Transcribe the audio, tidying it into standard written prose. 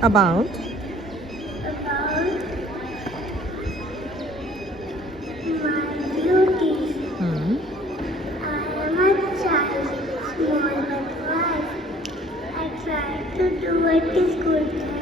About? about my duties. Hmm. I am a child, small but wise. I try to do what is good